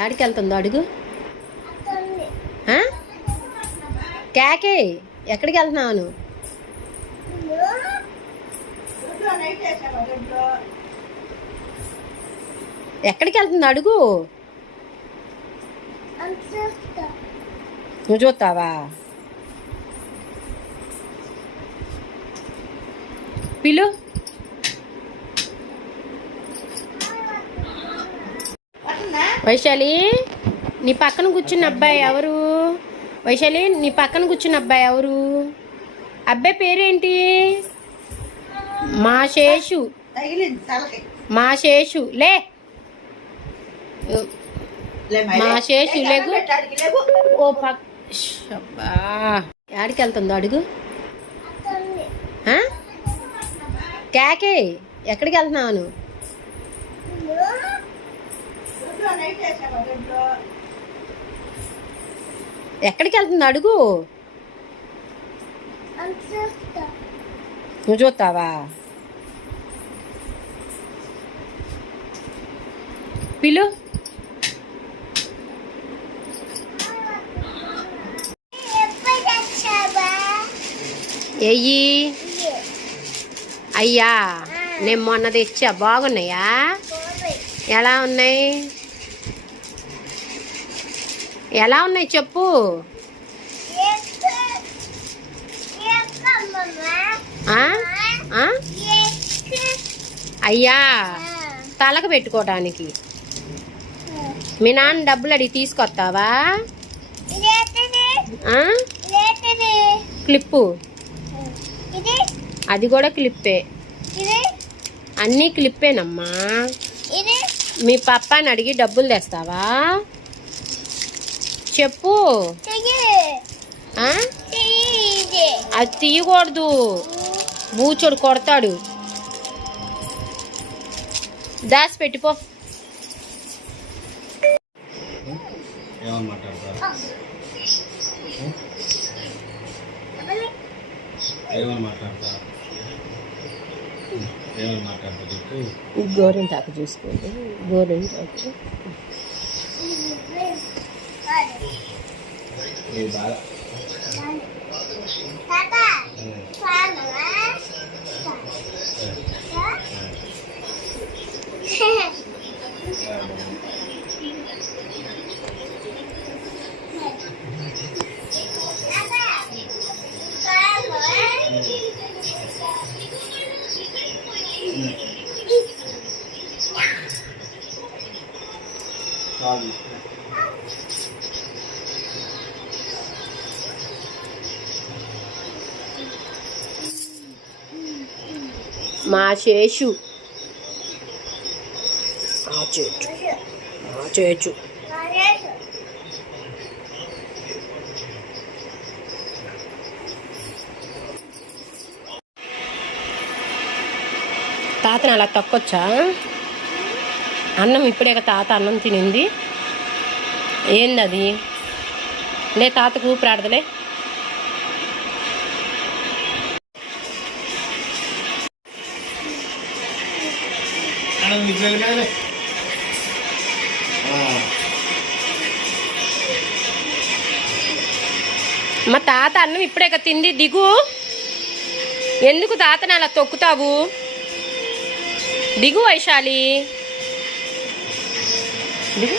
యాడికి వెళ్తుందో అడుగు. కేకే ఎక్కడికి వెళ్తున్నాను? ఎక్కడికి వెళ్తుంది అడుగు. నువ్వు చూస్తావా? పిలు. వైశాలి, నీ పక్కన కూర్చున్న అబ్బాయి ఎవరు? వైశాలి, నీ పక్కన కూర్చున్న అబ్బాయి ఎవరు? అబ్బాయి పేరేంటి? మా శేషు. మా శేషు లే. మా శేషు లేగు. ఓ పబ్బా, యాడికి వెళ్తుందో అడుగు. కేకే ఎక్కడికి వెళ్తున్నాను? ఎక్కడికి వెళ్తుంది అడుగు. నువ్వు చూస్తావా? పిలు. ఎయ్యి. అయ్యా, నేను మొన్న తెచ్చా. బాగున్నాయా? ఎలా ఉన్నాయి? ఎలా ఉన్నాయి చెప్పు. అయ్యా, తలకు పెట్టుకోవడానికి. మీ నాన్న డబ్బులు అడిగి తీసుకొస్తావా? క్లిప్పు. అది కూడా క్లిప్పే. అన్నీ క్లిప్పేనమ్మా. మీ పప్పాని అడిగి డబ్బులు తెస్తావా? చెప్పు. అది తీయకూడదు, బూచోడు కొడతాడు. దాసి పెట్టిపో. గోరింటాకు చూసుకోండి. గోరింటాకు మా శేషు. చేచు. తాతని అలా తక్కొచ్చా? అన్నం ఇప్పుడే తాత అన్నం తినింది. ఏందది? లే, తాతకు ఊపిరాడదులే. మా తాత అన్నం ఇప్పుడే తింది. దిగు. ఎందుకు తాతని అలా తొక్కుతావు? దిగు వైశాలి, దిగు.